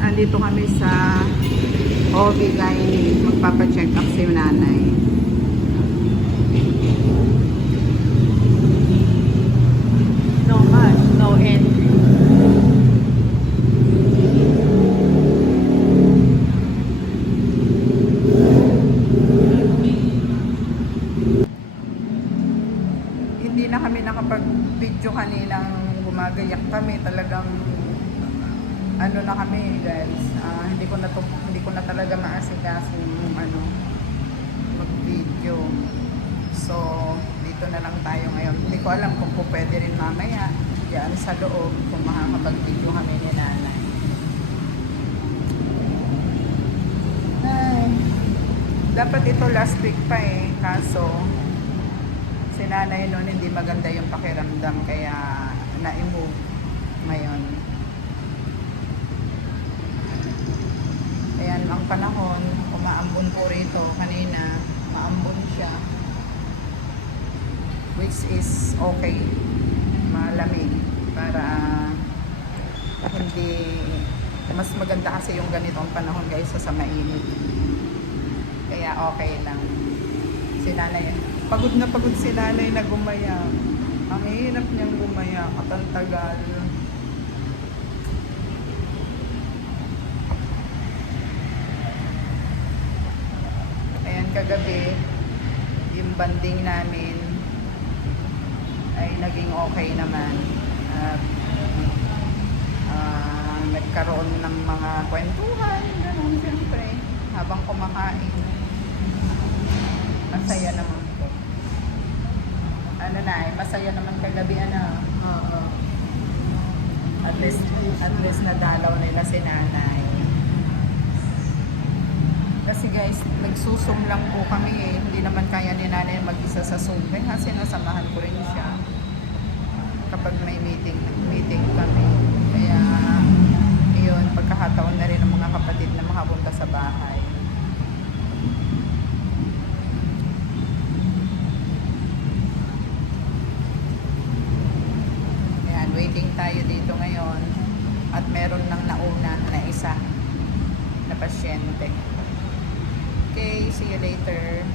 andito kami sa OB-GYN. Magpapacheck up si nanay. No much, no entry. Hindi na kami nakapag-video kaninang gumagayak kami. Talagang ano na kami guys, hindi ko na talaga maasikaso yung mag-video. So dito na lang tayo ngayon. Hindi ko alam kung po pwede rin mamaya diyan sa loob kung makakapag-video kami ni nanay. Ay, dapat ito last week pa eh, kaso si nanay noon hindi maganda yung pakiramdam kaya na-move ngayon. Ayan ang panahon, umaambon po rito. Kanina, maambon siya. Which is okay. Malamig. Para hindi, mas maganda kasi yung ganitong panahon guys sa mainit. Kaya okay lang. Si nanay, pagod si nanay na gumaya. Ang hirap niyang gumaya at ang tagal. Kagabi yung banding namin ay naging okay naman at nagkaroon ng mga kwentuhan ganoon siyempre habang kumakain. Masaya naman po masaya naman kagabi oo. At least nadalaw nila si nanay. Kasi guys, nagsusum lang po kami eh. Hindi naman kaya ni nanay mag-isa sa Zoom. Kasi nasamahan ko rin siya kapag may meeting kami. Kaya, yun, pagkakataon na rin ng mga kapatid na makapunta sa bahay. Ayan, waiting tayo dito ngayon. At meron nang nauna na isa na pasyente. Okay, see you later.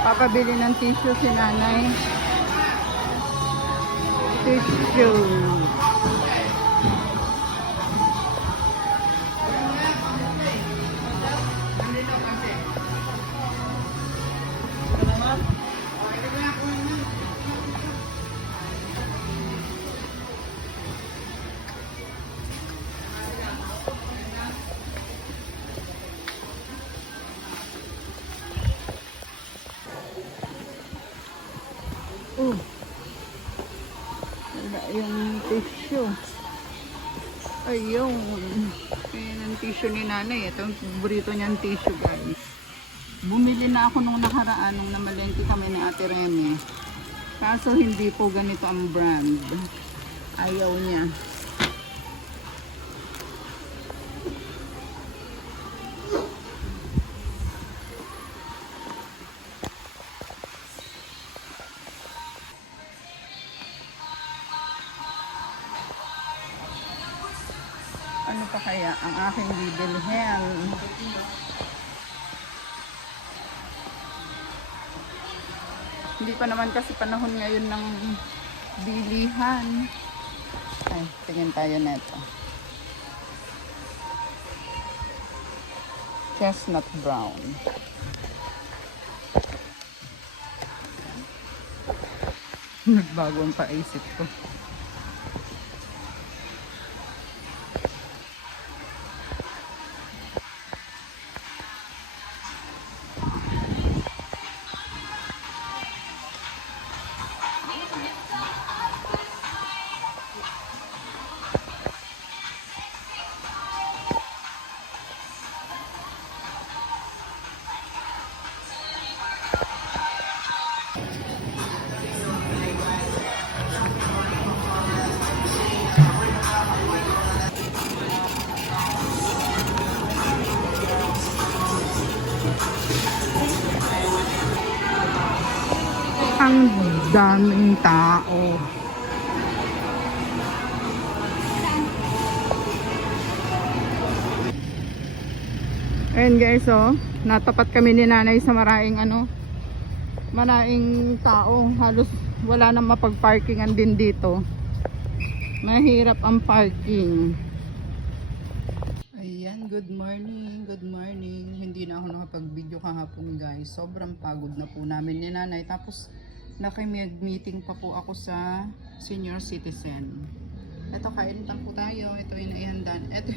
Papabili ng tissue si nanay. Tissue. Wala yung tissue. Ayun. Ayan ang tissue ni nanay. Ito ang paborito niyang tissue guys. Bumili na ako nung nakaraan nung namalengke kami ni Ate Remy. Kaso hindi po ganito ang brand. Ayaw niya. Ano pa kaya ang aking bibilhin? Hindi pa naman kasi panahon ngayon ng bilihan. Ay, tingin tayo neto. Chestnut brown. Nagbago ang paisip ko. Ang daming tao. Ayun guys, oh, natapat kami ni nanay sa maraming maraming tao. Halos wala nang mapag-parkingan din dito. Mahirap ang parking. Ayan, good morning, good morning. Hindi na ako nakapag-video kahapon guys. Sobrang pagod na po namin ni nanay. Tapos nakimig-meeting pa po ako sa senior citizen. Ito, kain lang po tayo. Ito yung naihandaan. Ito,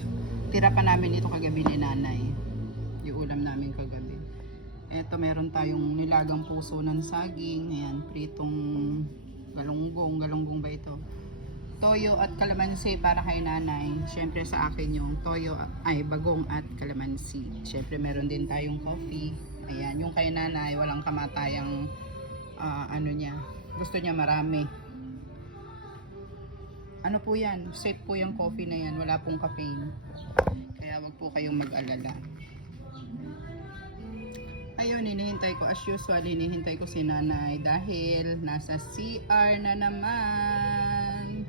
tira pa namin ito kagabi ni nanay. Yung ulam namin kagabi. Ito, meron tayong nilagang puso ng saging. Ayan, pritong galunggong. Galunggong ba ito? Toyo at kalamansi para kay nanay. Siyempre sa akin yung toyo, bagong at kalamansi. Siyempre meron din tayong coffee. Ayan, yung kay nanay, walang kamatayang niya. Gusto niya marami. Ano po yan? Safe po yung coffee na yan. Wala pong caffeine. Kaya wag po kayong mag-alala. Ayun, hinihintay ko as usual. Hinihintay ko si nanay dahil nasa CR na naman.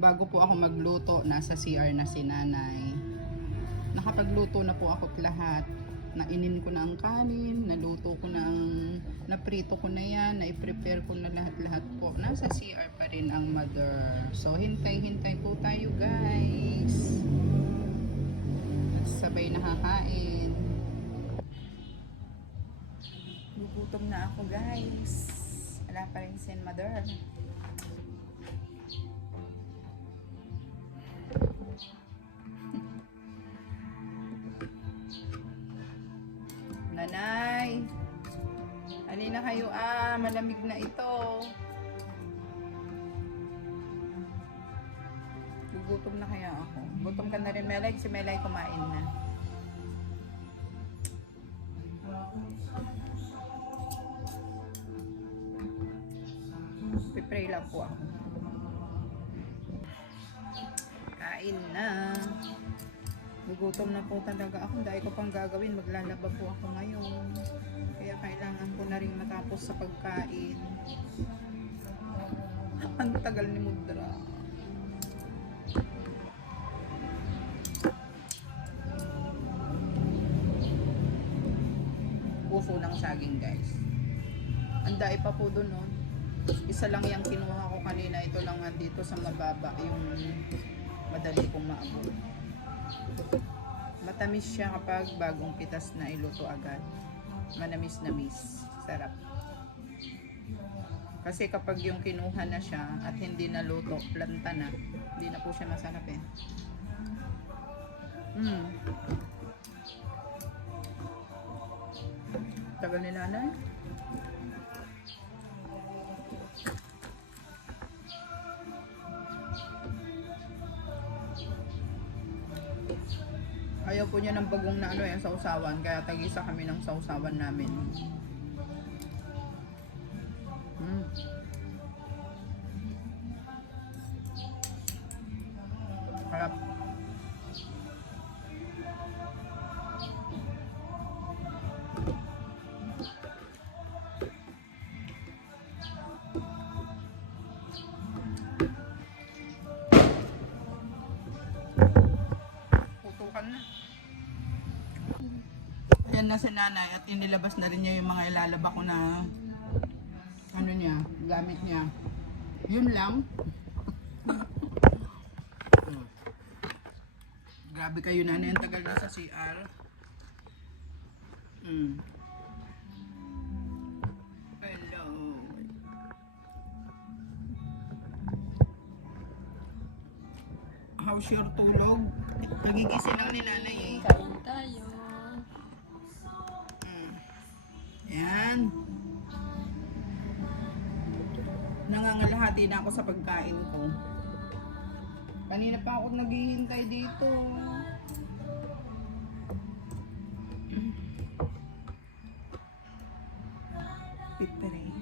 Bago po ako magluto, nasa CR na si nanay. Nakapagluto na po ako lahat. Nainin ko na ang kanin, naluto ko na naprito ko na yan, na-prepare ko na lahat-lahat po. Nasa CR pa rin ang mother. So, hintay-hintay po tayo guys. Sabay nakakain. Gugutom na ako guys. Wala pa rin si mother. Nanay, halina kayo, malamig na ito. Gugutom na kaya ako. Gutom ka na rin, Melay. Si Melay kumain na. Pipray lang po ako. Kain na. Gugutom na po talaga ako. Dahil ko pang gagawin. Maglalaba po ako ngayon. Kaya kailangan ko na rin matapos sa pagkain. Ang tagal ni Mudra. Puso ng saging guys. Ang dai pa po dun, no? Isa lang yung kinuha ko kanina. Ito lang nga dito sa mababa. Yung madali kong maabot. Matamis siya kapag bagong pitas na iluto agad. Manamis-namis. Sarap. Kasi kapag yung kinuha na siya at hindi naluto, planta na, hindi na po siya masarap eh. Tagal ni nanay. Ayaw po niya ng bagong na yung sausawan, kaya tagisa kami ng sausawan namin. Harap. Nandyan na si nanay at inilabas na rin niya yung mga ilalaba ko na ano niya, gamit niya. Yun lang. Grabe kayo nanay, ang tagal na sa CR. Hello. How's your tulog? Nagigising lang ni nanay eh. Kain tayo. Yan. Nangangalahati na ako sa pagkain ko. Kanina pa ako naghihintay dito. Pipere.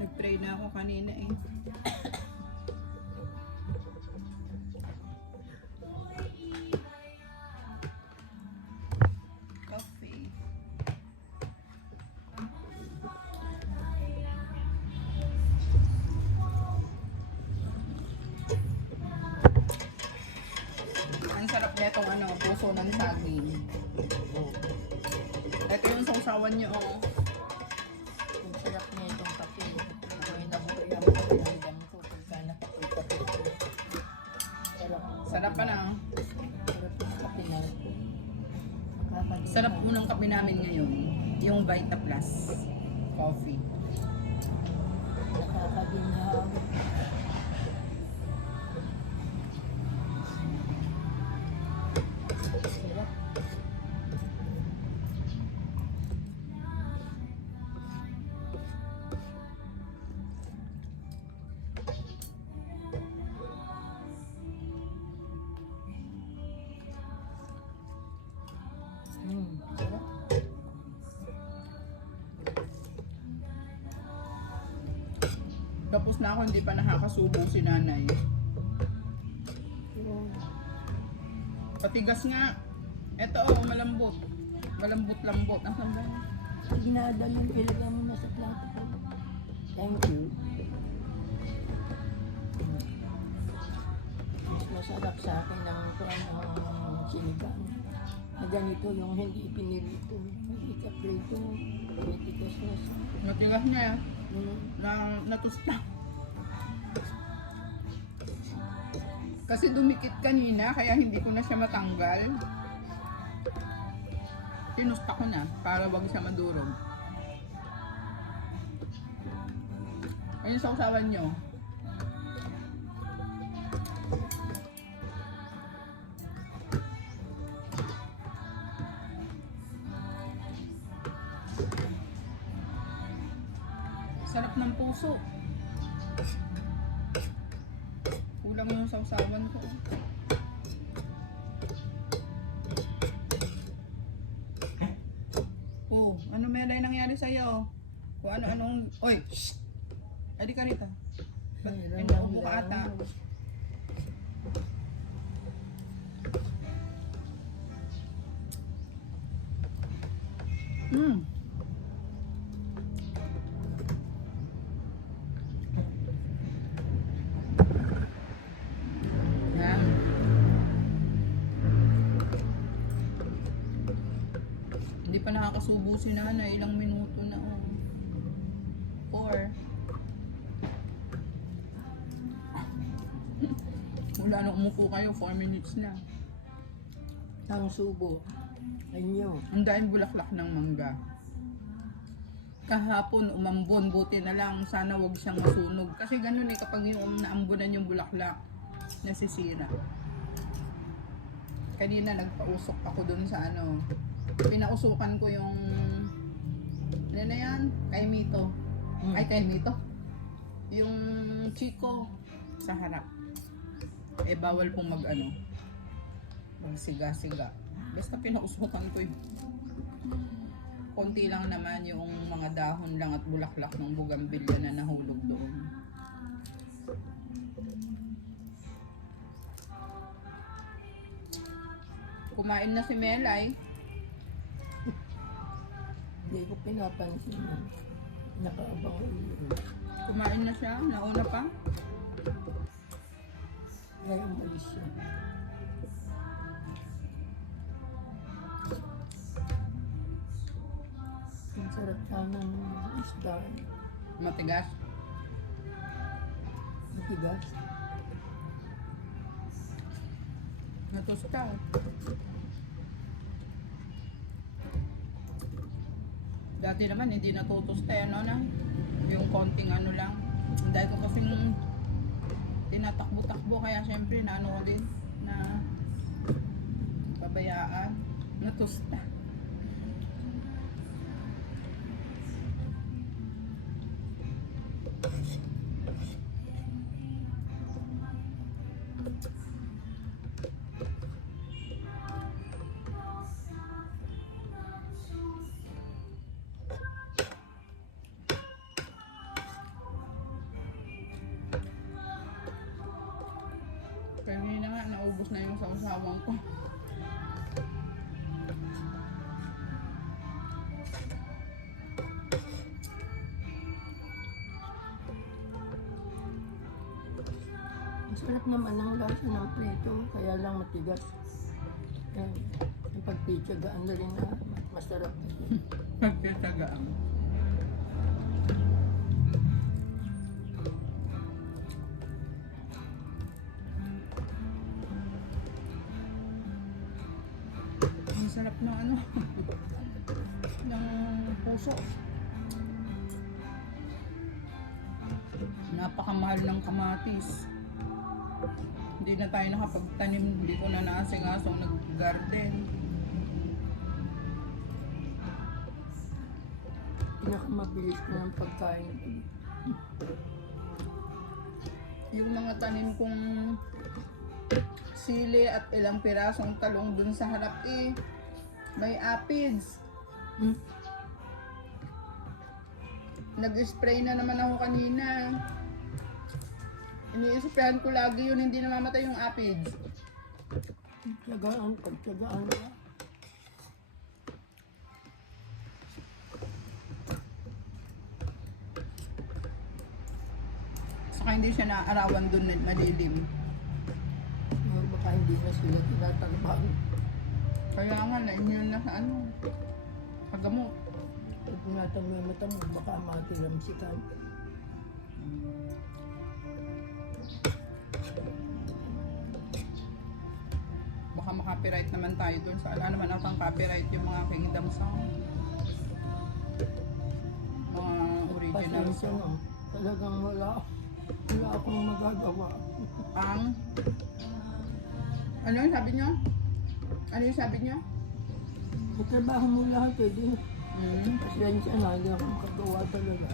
Nag-pray na ako kanina eh. Coffee. Ang sarap netong ano, puso ng saging. Ito yung sausawan niyo oh. Ang sarap na itong kape. Ito ay naburihan ko. Pinagdam ko. Pagka nakapoy-kape ko. Sarap pa na. Sarap ng kape na ito. Sarap po ng kape namin ngayon. Yung Vita Plus coffee. Nakakaginhaw. Sarap. Sarap. Tapos na ako, hindi pa nakakasubo si nanay. Patigas nga. Ito oh, malambot. Malambot-lambot. Asan ba? Ginadal yung ilagay mo na sa plato. Thank you. Mas masarap sa akin ang sinigang. Na ganito yung hindi pinirito. Hindi ka prito. Matigas na siya. Matigas na yan. Natusta. Kasi dumikit kanina, kaya hindi ko na siya matanggal. Tinusta ko na, para wag siya madurog. Ayun sa usawan nyo. Sarap ng puso. Kulang yung sausawan ko. Oh, ano Melay nangyari sa'yo? Kung ano-anong... Oy! Shh! Adi ka rito. Pinaupo ka ata. Yan. Hindi pa nakakasubo si nanay. Ilang minuto na oh. 4. Mula nung umupo kayo, 4 minutes na. Ang subo. Ayun. Ang daing bulaklak ng mangga. Kahapon umambon, buti na lang, sana wag siyang masunog. Kasi ganun eh, kapag yung naambunan yung bulaklak, nasisira. Kanina nagpausok ako dun sa ano, pinausukan ko yung, ano na yan? Kay Mito. Ay, kay Mito. Yung Chico sa harap. Eh, bawal pong magsiga-siga. Basta pinausukan ko yun. Konti lang naman yung mga dahon lang at bulaklak ng bugambilya na nahulog doon. Kumain na si Melay. Hindi ko pinapansin. Nakaabang ulo. Kumain na siya, nauna pa. Kaya umalis siya. Ang sarap sana ng isda. Matigas. Matigas. Natusta. Dati naman hindi natutusta ano na. Yung konting ano lang. Dahil ko kasing tinatakbo-takbo kaya syempre na ano ko din na pabayaan. Natusta. Kanina nga, naubos na yung sausawang ko. Masarap naman ang lasa ng prito, kaya lang matigas. Yan. Yung pagpitsagaan na rin na masarap. Pagkatagaan. Ang sarap ng ano, ng puso. Napakamahal ng kamatis. Hindi na tayo nakapagtanim, hindi ko na naasingasong nag-garden. Pinakamabilis ko ng pagkain. Yung mga tanim kong sili at ilang pirasong talong dun sa harap eh, may aphids. Nag-spray na naman ako kanina. Ini-sprayan ko lagi yun, hindi namamatay yung aphids. Pagtsagaan na. Saka hindi siya naaarawan dun na madilim. Baka hindi na sila tinatalbaan. Kaya nga, na-immune na sa ano, sa gamot. Pag tinatang may mata mo, baka matilamsikan. Baka makapiright naman tayo dun. Sa ala naman atang copyright yung mga Kingdom song. Mga original Pasensya song. no. Talagang wala akong magagawa. Ang ano yung sabi niyo? Ano yung sabi niyo? Trabaho mo lahat eh. Di. Hmm. Pasensya na, hindi akong kagawa talaga.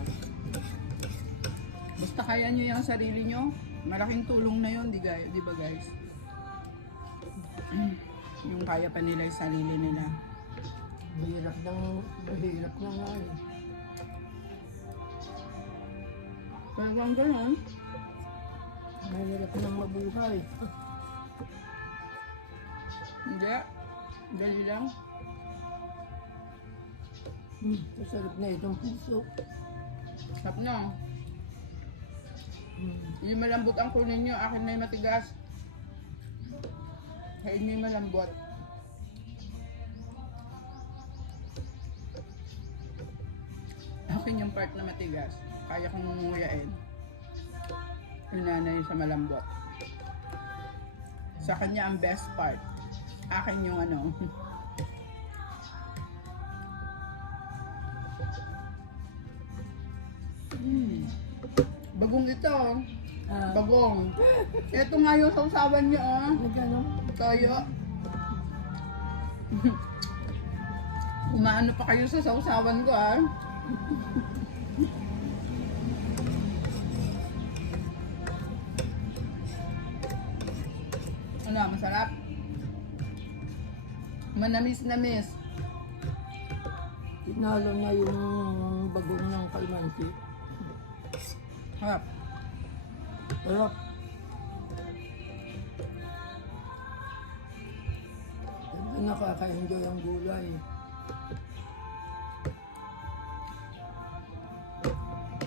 Basta kaya niyo yung sarili niyo, malaking tulong na yun, di ba guys? Yung kaya pa nila yung sarili nila. Mahirap na nga eh. Talagang ganun. Mahirap na mabuhay. Hindi. Dali lang. Masarap na itong puso. Sarap na. Yung malambot ang kunin nyo, akin na yung matigas. Kain nyo yung malambot. Akin yung part na matigas. Kaya kong nguyain. Yung nanay sa malambot. Sa kanya ang best part. Akin yung ano. Bagong ito. Ah, Bagong. Ito nga yung sausawan niya, ah. nagano? Kaya. Umaano pa kayo sa sausawan ko, ah. Ano, masarap? Manamis-namis. Tinalo niya yung bagong ng kalmansi. Harap. Sarap. Ganda, nakaka-enjoy ang gulay.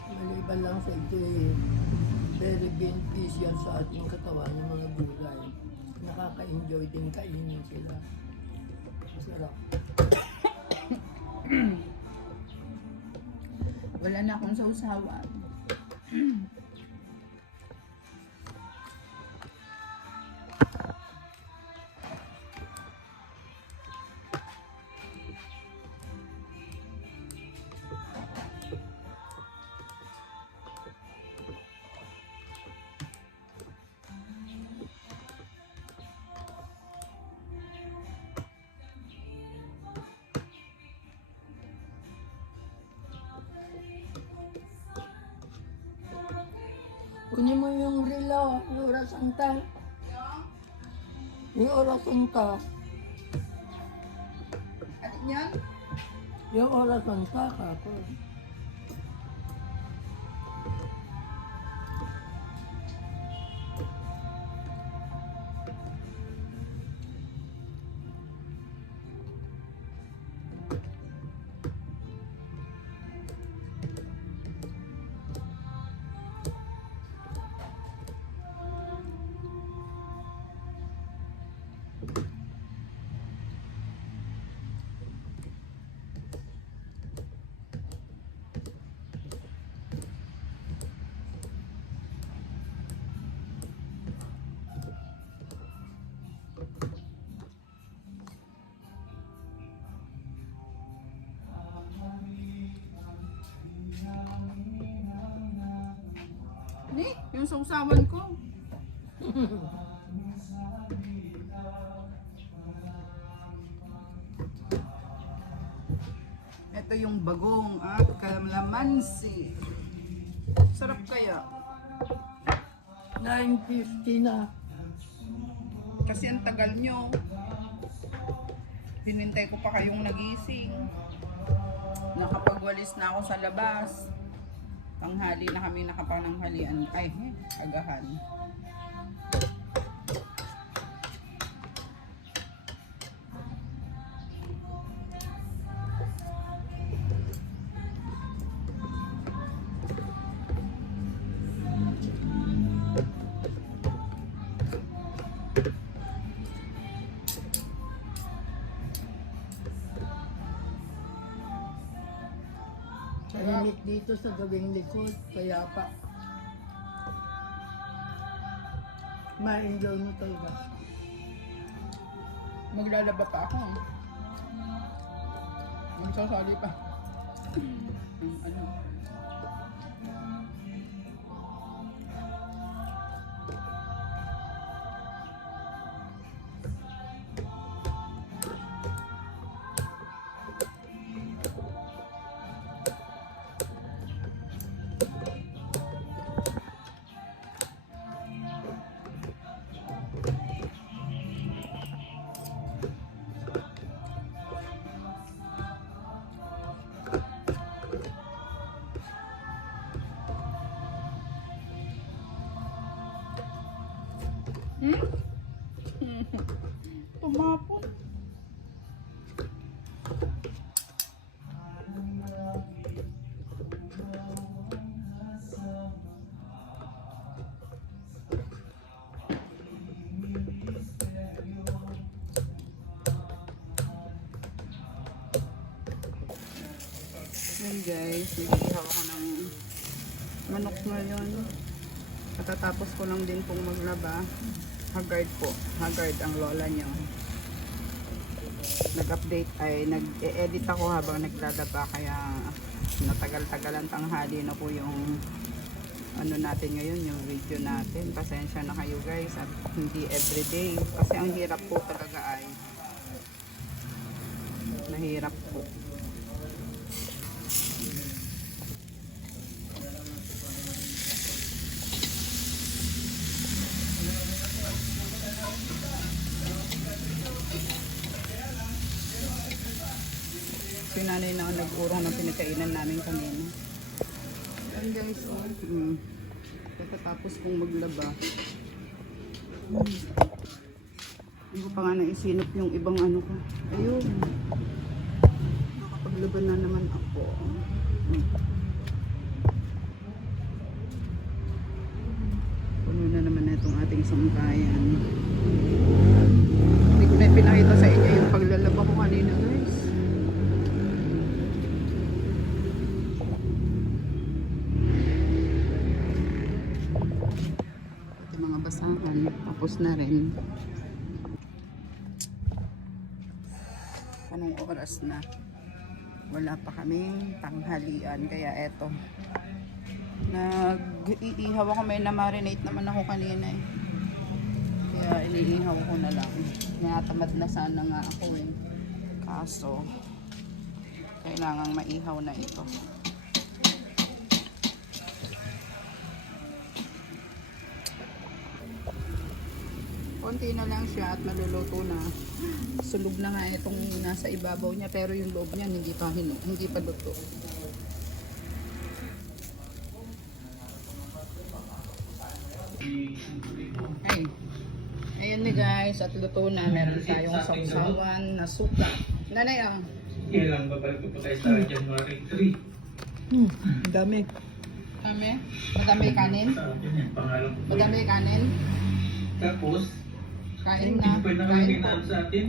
Maliban lang sa ito very beneficial sa ating katawan ng mga gulay. Nakaka-enjoy din kainin sila. Masarap. Wala na akong sausawan. Kunin mo yung relo, yung oras anta. Yung oras anta. At yan? Yung oras anta ka po. Ni, yung sausawan ko. Ito yung bagong at kalamansi. Sarap kaya. 9:50 na. Kasi ang tagal nyo. Hinintay ko pa kayong nagising. Nakapagwalis na ako sa labas. Tanghali na kami nakapananghalian. Ay, agahan. Tahimik dito sa gawing likod, kaya pa. Ma-enjoy mo talaga. Maglalaba pa ako. Magsasali pa. Ano? Tumapon. Yan guys, nag-ihaw ako ng manok ngayon. Katatapos ko lang din pong maglaba. Haggard po. Haggard ang lola niyo. nag-update ay nag-edit ako habang naglalaba kaya natagal-tagalan tanghali na po yung ano natin ngayon, yung video natin. Pasensya na kayo guys at hindi everyday kasi ang hirap po talaga ay mahirap po. Si nanay na ang nag-urong ng pinagkainan namin kanina. Yan guys, oh. Pagkatapos kong maglaba. Hindi ko pa nga naisinop yung ibang ano ko. Ayun. Nakapaglaban na naman ako. Puno na naman na itong ating sangkayan. Hindi ko na pinakita sa inyo yung paglalaba ko kanina guys. Mga basahan, tapos na rin. Anong oras na? Wala pa kaming tanghalian, kaya eto. Nag-iihaw ako, may na-marinate naman ako kanina eh. Kaya iniihaw ko na lang. Natamad na sana nga ako eh. Kaso, kailangang maihaw na ito. Konti na lang siya at maluluto na. Sulog na nga itong nasa ibabaw niya pero yung loob niya hindi pa luto. Ay. Ayun ni guys, at luto na. Meron tayong sausawan na suka. Nanay ang. Kailan babalik ko pa tayo sa January 3. Dami. Kami? Madami kanin? Sa akin yan, pangalan ko. Madami kanin? Tapos, Kain hindi na. pa Kain po. nakakita sa atin.